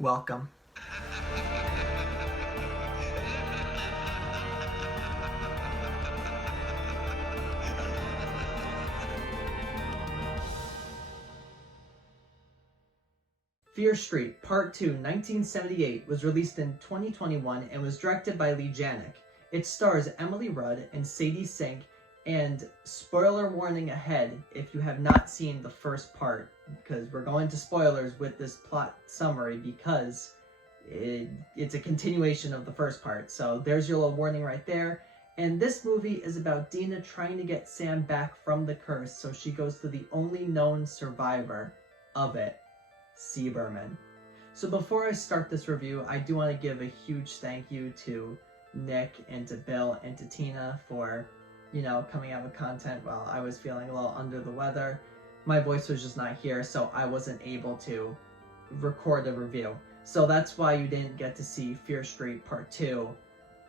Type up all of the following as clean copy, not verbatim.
Welcome. Fear Street Part 2 1978 was released in 2021 and was directed by Leigh Janiak. It stars Emily Rudd and Sadie Sink, and spoiler warning ahead if you have not seen the first part, because we're going to spoilers with this plot summary because it's a continuation of the first part. So there's your little warning right there. And this movie is about Dina trying to get Sam back from the curse, so she goes to the only known survivor of it, C. Berman. So before I start this review, I do want to give a huge thank you to Nick and to Bill and to Tina for, coming out with content while I was feeling a little under the weather. My voice was just not here, so I wasn't able to record a review. So that's why you didn't get to see Fear Street Part 2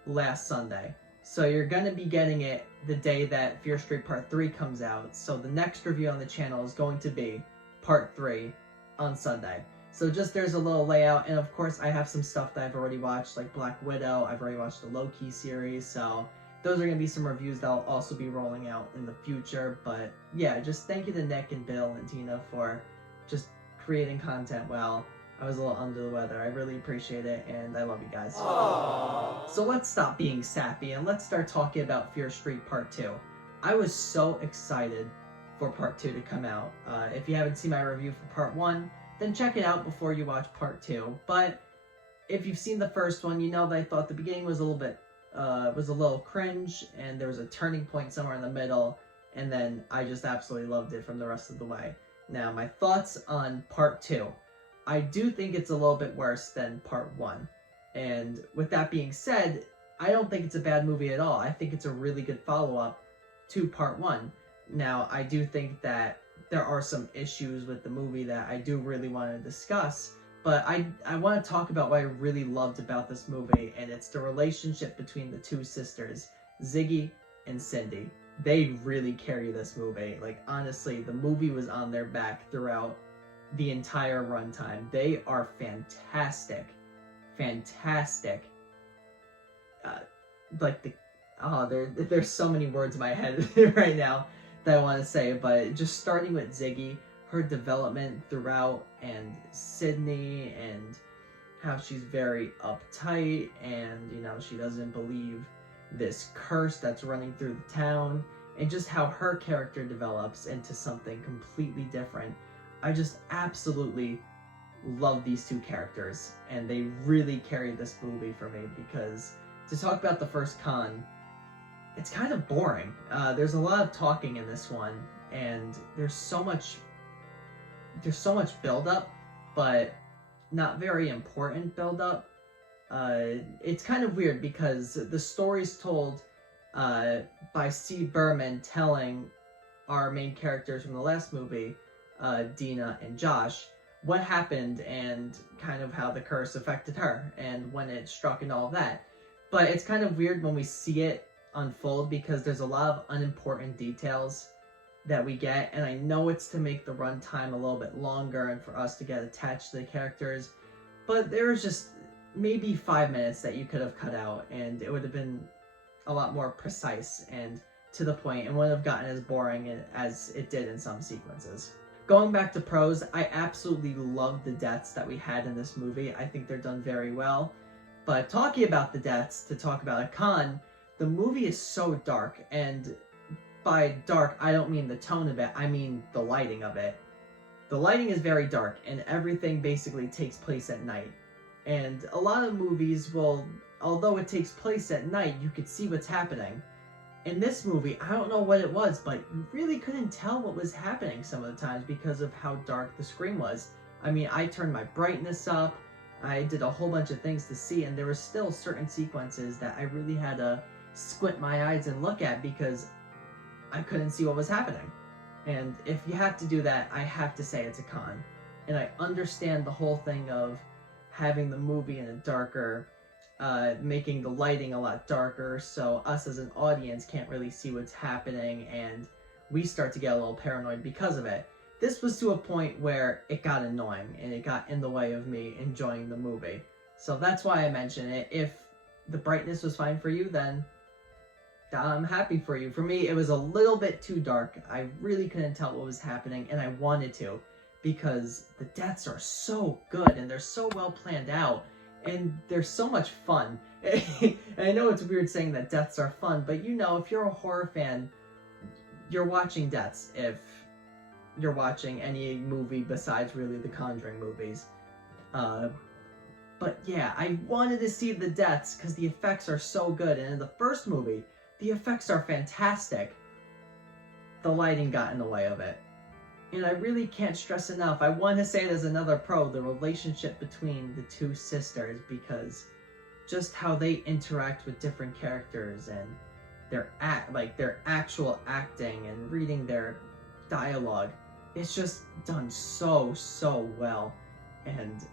last Sunday. So you're going to be getting it the day that Fear Street Part 3 comes out. So the next review on the channel is going to be Part 3 on Sunday. So just there's a little layout, and of course I have some stuff that I've already watched, like Black Widow. I've already watched the Loki series, so those are going to be some reviews that will also be rolling out in the future. But yeah, just thank you to Nick and Bill and Tina for just creating content while I was a little under the weather. I really appreciate it, and I love you guys. Aww. So let's stop being sappy and let's start talking about Fear Street Part 2. I was so excited for Part 2 to come out. If you haven't seen my review for Part 1, then check it out before you watch Part 2. But if you've seen the first one, you know that I thought the beginning was a little cringe, and there was a turning point somewhere in the middle, and then I just absolutely loved it from the rest of the way. Now, my thoughts on Part 2. I do think it's a little bit worse than Part 1. And with that being said, I don't think it's a bad movie at all. I think it's a really good follow-up to Part 1. Now, I do think that there are some issues with the movie that I do really want to discuss, but I want to talk about what I really loved about this movie, and it's the relationship between the two sisters, Ziggy and Cindy. They really carry this movie. Like, honestly, the movie was on their back throughout the entire runtime. They are fantastic. Fantastic. There's so many words in my head right now that I want to say, but just starting with Ziggy, her development throughout, and Sydney, and how she's very uptight, and she doesn't believe this curse that's running through the town, and just how her character develops into something completely different. I just absolutely love these two characters, and they really carried this movie for me, because to talk about the first con, it's kind of boring. There's a lot of talking in this one, and there's so much build-up, but not very important build-up. It's kind of weird because the story's told by C. Berman telling our main characters from the last movie, Dina and Josh, what happened and kind of how the curse affected her and when it struck and all of that. But it's kind of weird when we see it unfold because there's a lot of unimportant details that we get, and I know it's to make the runtime a little bit longer and for us to get attached to the characters, but there was just maybe 5 minutes that you could have cut out, and it would have been a lot more precise and to the point, and wouldn't have gotten as boring as it did in some sequences. Going back to pros, I absolutely love the deaths that we had in this movie. I think they're done very well. But talking about the deaths, to talk about a con, the movie is so dark, and by dark, I don't mean the tone of it, I mean the lighting of it. The lighting is very dark, and everything basically takes place at night. And a lot of movies will, although it takes place at night, you could see what's happening. In this movie, I don't know what it was, but you really couldn't tell what was happening some of the times because of how dark the screen was. I mean, I turned my brightness up, I did a whole bunch of things to see, and there were still certain sequences that I really had to squint my eyes and look at because I couldn't see what was happening. And if you have to do that, I have to say it's a con. And I understand the whole thing of having the movie in a darker, making the lighting a lot darker, so us as an audience can't really see what's happening, and we start to get a little paranoid because of it. this was to a point where it got annoying and it got in the way of me enjoying the movie. So that's why I mention it. If the brightness was fine for you, then I'm happy for you. For me, it was a little bit too dark. I really couldn't tell what was happening, and I wanted to, because the deaths are so good and they're so well planned out, and they're so much fun. And I know it's weird saying that deaths are fun, but you know, if you're a horror fan, you're watching deaths if you're watching any movie besides really the Conjuring movies. But yeah, I wanted to see the deaths because the effects are so good, and in the first movie, the effects are fantastic. The lighting got in the way of it. And I really can't stress enough, I want to say it as another pro, the relationship between the two sisters, because just how they interact with different characters and their actual acting and reading their dialogue, it's just done so well. And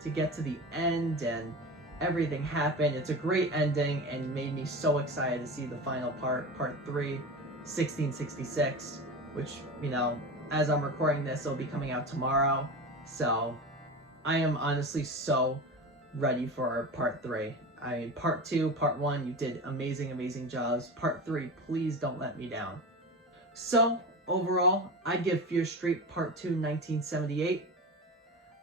to get to the end and everything happened, it's a great ending and made me so excited to see the final part 3, 1666, which, you know, as I'm recording this, it'll be coming out tomorrow. So I am honestly so ready for part 3. I mean, part 2, part 1, you did amazing jobs. Part 3, please don't let me down. So overall, I give Fear Street Part 2 1978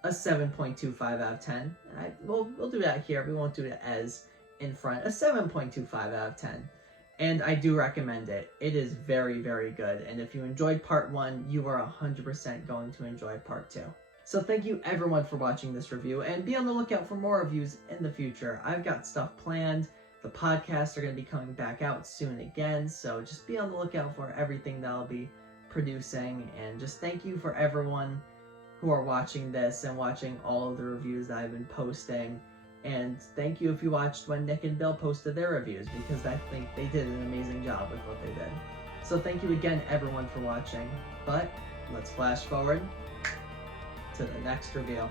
a 7.25 out of 10. We'll do that here. We won't do it as in front. A 7.25 out of 10. And I do recommend it. It is very good. And if you enjoyed part 1, you are 100% going to enjoy part 2. So thank you everyone for watching this review, and be on the lookout for more reviews in the future. I've got stuff planned. The podcasts are going to be coming back out soon again, so just be on the lookout for everything that I'll be producing. And just thank you for everyone who are watching this and watching all of the reviews that I've been posting. And thank you if you watched when Nick and Bill posted their reviews, because I think they did an amazing job with what they did. So thank you again everyone for watching, but let's flash forward to the next reveal.